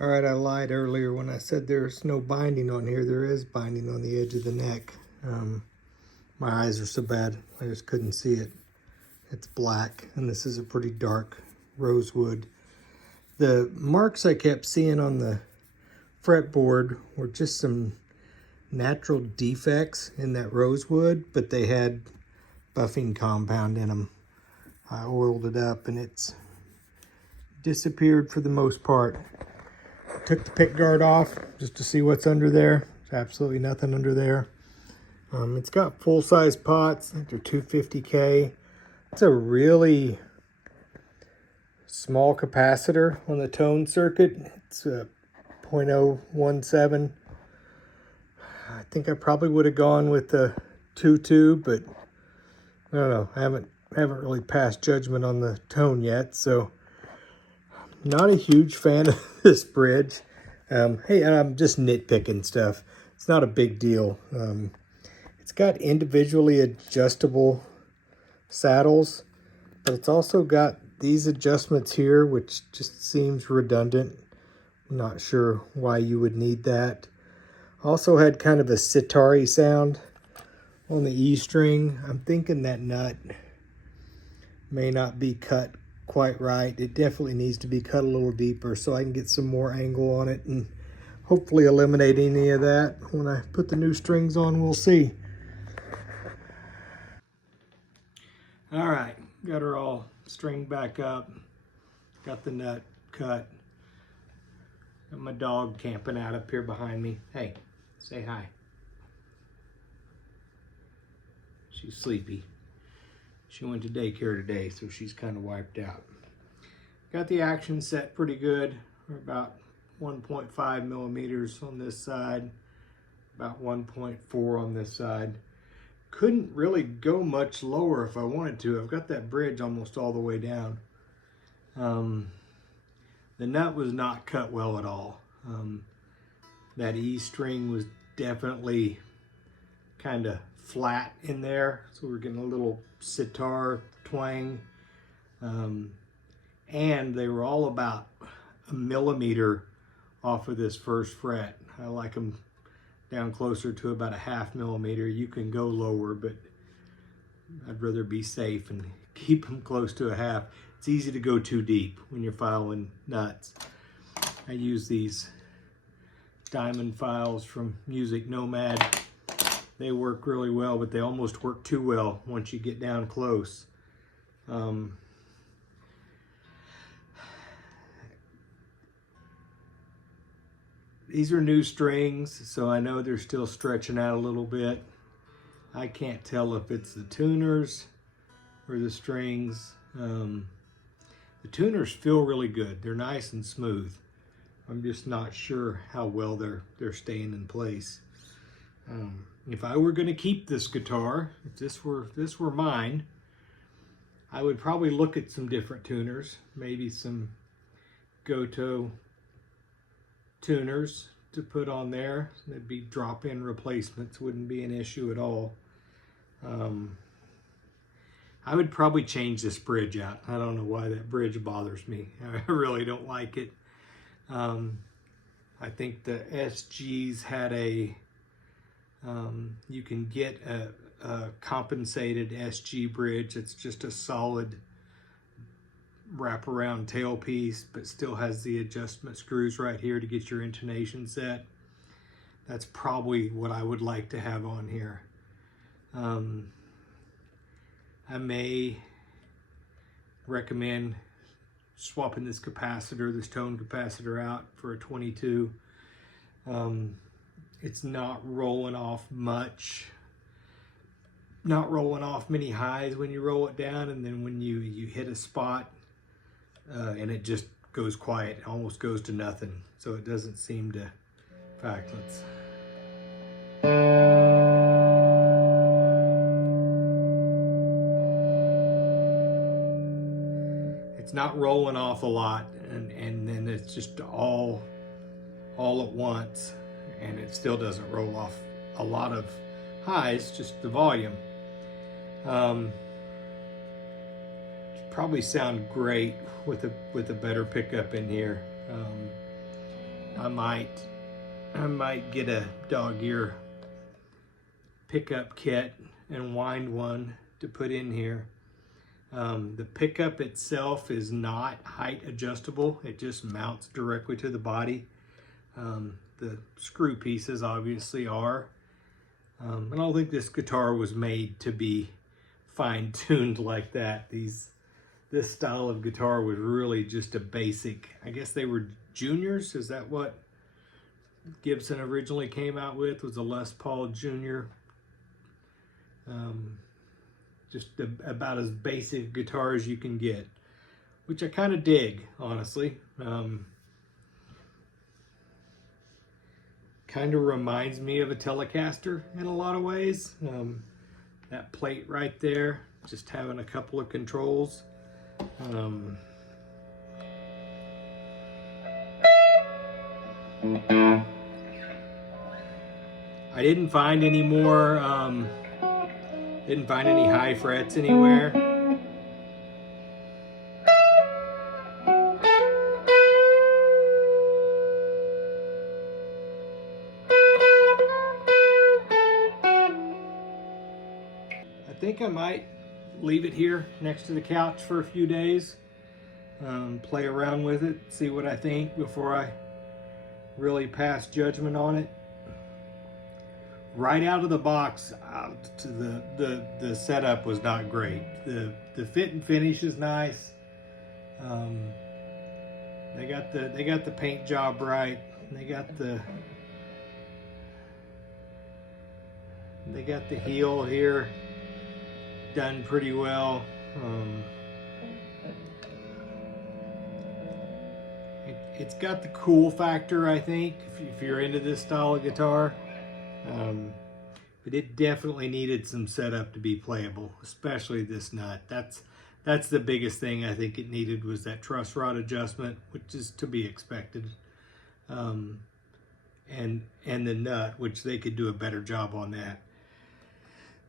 All right, I lied earlier when I said there's no binding on here. There is binding on the edge of the neck. My eyes are so bad, I just couldn't see it. It's black, and this is a pretty dark rosewood. The marks I kept seeing on the fretboard were just some natural defects in that rosewood, but they had buffing compound in them. I oiled it up, and it's disappeared for the most part. Took the pick guard off just to see what's under there. There's absolutely nothing under there. It's got full-size pots. I think they're 250K. It's a really small capacitor on the tone circuit. It's a 0.017. I think I probably would have gone with the 2.2, but I don't know. I haven't really passed judgment on the tone yet, so not a huge fan of this bridge. Hey, I'm just nitpicking stuff. It's not a big deal. It's got individually adjustable saddles, but it's also got these adjustments here, which just seems redundant. I'm not sure why you would need that. Also had kind of a sitar-y sound on the E string. I'm thinking that nut may not be cut quite right. It definitely needs to be cut a little deeper so I can get some more angle on it and hopefully eliminate any of that. When I put the new strings on, we'll see. All right, got her all stringed back up. Got the nut cut. Got my dog camping out up here behind me. Hey, say hi. She's sleepy. She went to daycare today, so she's kind of wiped out. Got the action set pretty good. We're about 1.5 millimeters on this side, about 1.4 on this side. Couldn't really go much lower if I wanted to. I've got that bridge almost all the way down. The nut was not cut well at all. That E string was definitely kind of flat in there, so we're getting a little sitar twang. And they were all about a millimeter off of this first fret. I like them down closer to about a 0.5 millimeter. You can go lower, but I'd rather be safe and keep them close to a 0.5. It's easy to go too deep when you're filing nuts. I use these diamond files from Music Nomad. They work really well, but they almost work too well once you get down close. These are new strings, so I know they're still stretching out a little bit. I can't tell if it's the tuners or the strings. The tuners feel really good. They're nice and smooth. I'm just not sure how well they're staying in place. If I were going to keep this guitar, if this were mine, I would probably look at some different tuners, maybe some Goto tuners to put on there. They'd be drop-in replacements, wouldn't be an issue at all. I would probably change this bridge out. I don't know why that bridge bothers me. I really don't like it. I think the SGs had a, you can get a compensated SG bridge. It's just a solid wraparound tailpiece, but still has the adjustment screws right here to get your intonation set. That's probably what I would like to have on here. I may recommend swapping this capacitor, this tone capacitor out for a 22. It's not rolling off much, not rolling off many highs when you roll it down, and then when you hit a spot and it just goes quiet, it almost goes to nothing. So it doesn't seem to, in fact, let's. It's not rolling off a lot, and then it's just all at once, and it still doesn't roll off a lot of highs, just the volume. Probably sound great with a better pickup in here. I might get a dog ear pickup kit and wind one to put in here. The pickup itself is not height adjustable. It just mounts directly to the body. The screw pieces obviously are. I don't think this guitar was made to be fine-tuned like that. This style of guitar was really just a basic, I guess they were juniors. Is that what Gibson originally came out with, was a Les Paul Junior? Just about as basic guitar as you can get, which I kind of dig, honestly. Kind of reminds me of a Telecaster in a lot of ways. That plate right there, just having a couple of controls. I didn't find any more, didn't find any high frets anywhere. I think I might leave it here next to the couch for a few days, play around with it, see what I think before I really pass judgment on it. Right out of the box, the setup was not great. The fit and finish is nice. They got the paint job right. They got the heel here done pretty well. It's got the cool factor, I think, if you're into this style of guitar. But it definitely needed some setup to be playable, especially this nut. That's the biggest thing I think it needed, was that truss rod adjustment, which is to be expected. And the nut, which they could do a better job on that.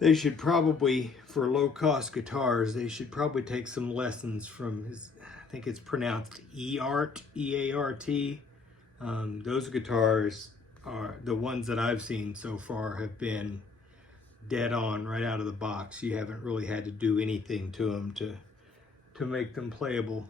They should probably, for low-cost guitars, they should probably take some lessons from I think it's pronounced E-Art, E-A-R-T. Those guitars are the ones that I've seen so far have been dead on right out of the box. You haven't really had to do anything to them to make them playable.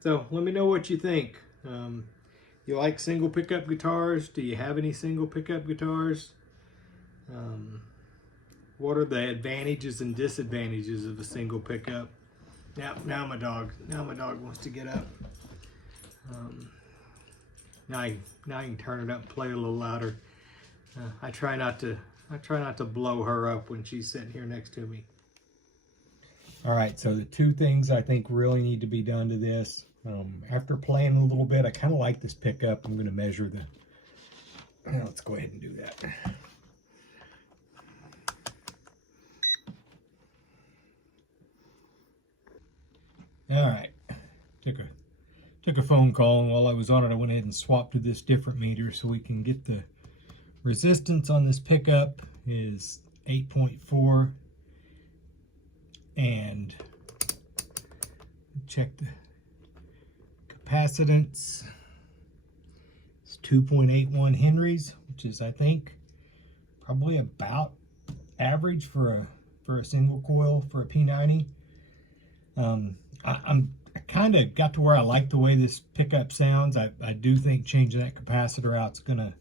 So let me know what you think. You like single pickup guitars? Do you have any single pickup guitars? What are the advantages and disadvantages of a single pickup? Now my dog wants to get up. Now I can turn it up and play a little louder. I try not to blow her up when she's sitting here next to me. All right, so the two things I think really need to be done to this. After playing a little bit, I kind of like this pickup. I'm going to measure let's go ahead and do that. All right, took a phone call, and while I was on it, I went ahead and swapped to this different meter so we can get the resistance on this pickup is 8.4, and check the capacitance. It's 2.81 Henrys, which is, I think, probably about average for a single coil for a P90. I kind of got to where I like the way this pickup sounds. I do think changing that capacitor out is going to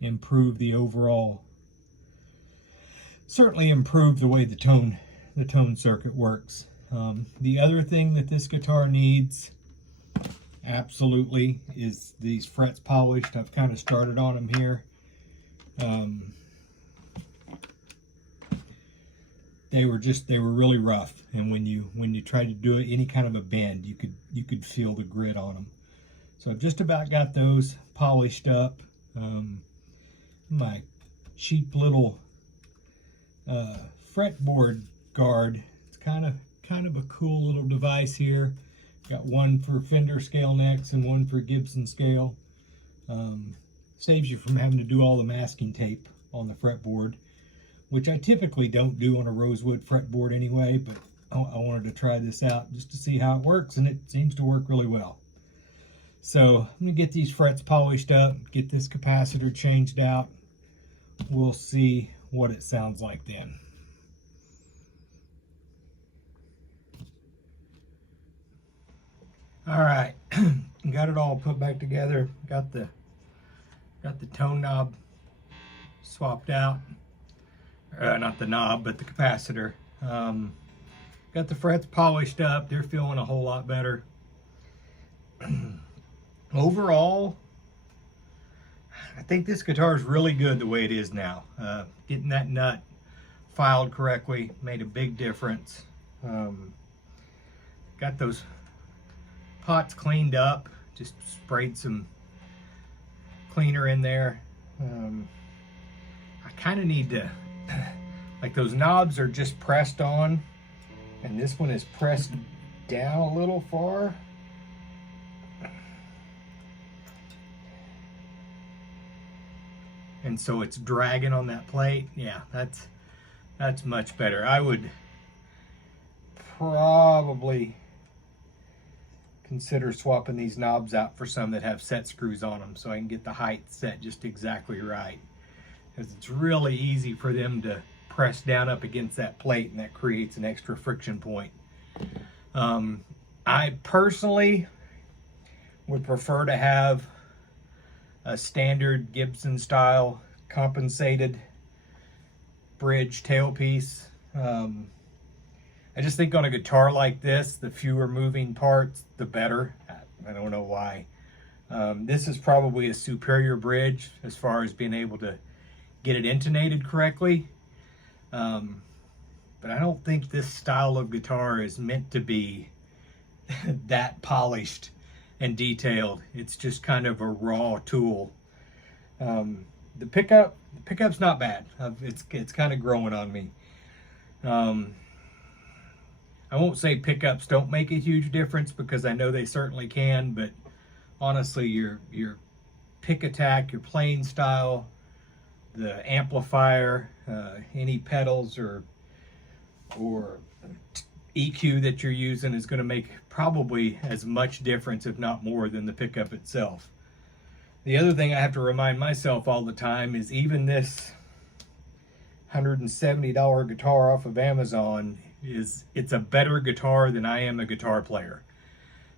improve the overall, certainly improve the way the tone circuit works. The other thing that this guitar needs, absolutely, is these frets polished. I've kind of started on them here. They were really rough, and when you tried to do any kind of a bend, you could feel the grit on them. So I've just about got those polished up. My cheap little fretboard guard. It's kind of a cool little device here. Got one for Fender scale necks and one for Gibson scale. Saves you from having to do all the masking tape on the fretboard, which I typically don't do on a rosewood fretboard anyway, but I wanted to try this out just to see how it works, and it seems to work really well. So I'm gonna get these frets polished up, get this capacitor changed out. We'll see what it sounds like then. All right, got it all put back together. Got the tone knob swapped out. Not the knob, but the capacitor. Got the frets polished up. They're feeling a whole lot better. Overall, I think this guitar is really good the way it is now. Getting that nut filed correctly made a big difference. Got those pots cleaned up. Just sprayed some cleaner in there. I kind of need to, like, those knobs are just pressed on, and this one is pressed down a little far. And so it's dragging on that plate. Yeah, that's much better. I would probably consider swapping these knobs out for some that have set screws on them so I can get the height set just exactly right. Because it's really easy for them to press down up against that plate, and that creates an extra friction point. I personally would prefer to have a standard Gibson style compensated bridge tailpiece. I just think on a guitar like this, the fewer moving parts, the better. I don't know why. This is probably a superior bridge as far as being able to get it intonated correctly. But I don't think this style of guitar is meant to be that polished and detailed. It's just kind of a raw tool. The pickup's not bad. It's kind of growing on me. I won't say pickups don't make a huge difference, because I know they certainly can, but honestly, your pick attack, your playing style, the amplifier, any pedals or EQ that you're using is going to make probably as much difference, if not more, than the pickup itself. The other thing I have to remind myself all the time is even this $170 guitar off of Amazon it's a better guitar than I am a guitar player.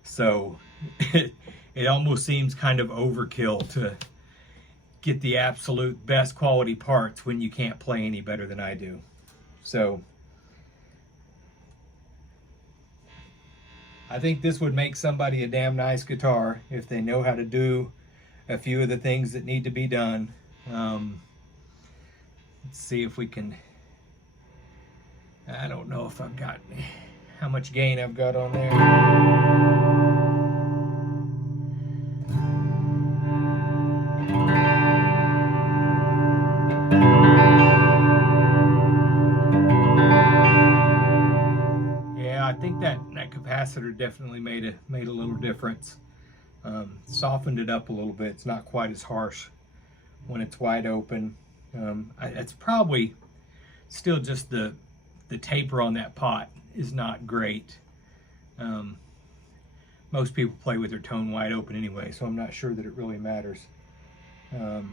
So it almost seems kind of overkill to get the absolute best quality parts when you can't play any better than I do. So I think this would make somebody a damn nice guitar if they know how to do a few of the things that need to be done. Let's see if we can, I don't know if I've got, how much gain I've got on there. Yeah, I think that capacitor definitely made a little difference. Softened it up a little bit. It's not quite as harsh when it's wide open. It's probably still just the taper on that pot is not great. Most people play with their tone wide open anyway, so I'm not sure that it really matters. The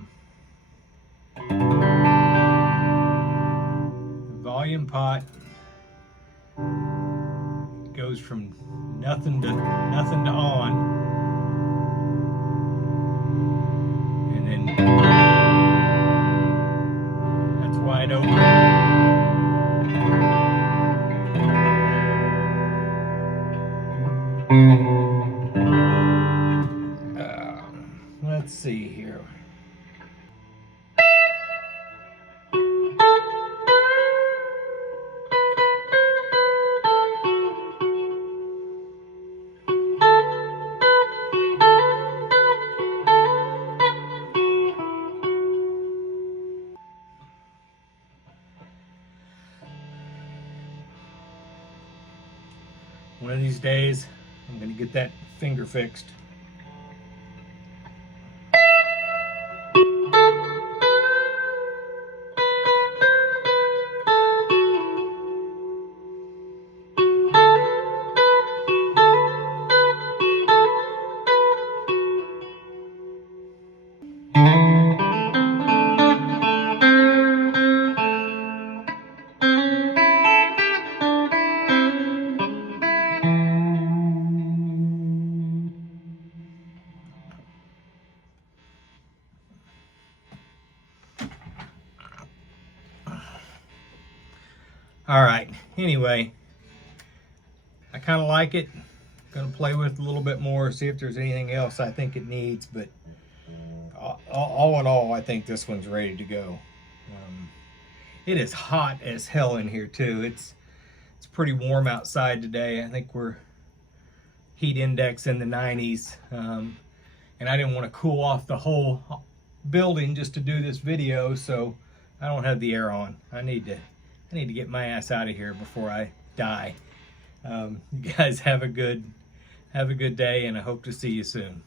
volume pot goes from nothing to on, and then that's wide open. Let's see here. One of these days, I'm going to get that finger fixed. All right, anyway, I kind of like it. Gonna play with it a little bit more, see if there's anything else I think it needs, but all in all, I think this one's ready to go. It is hot as hell in here too. It's pretty warm outside today. I think we're heat index in the 90s, and I didn't want to cool off the whole building just to do this video, so I don't have the air on. I need to get my ass out of here before I die. You guys have a good day, and I hope to see you soon.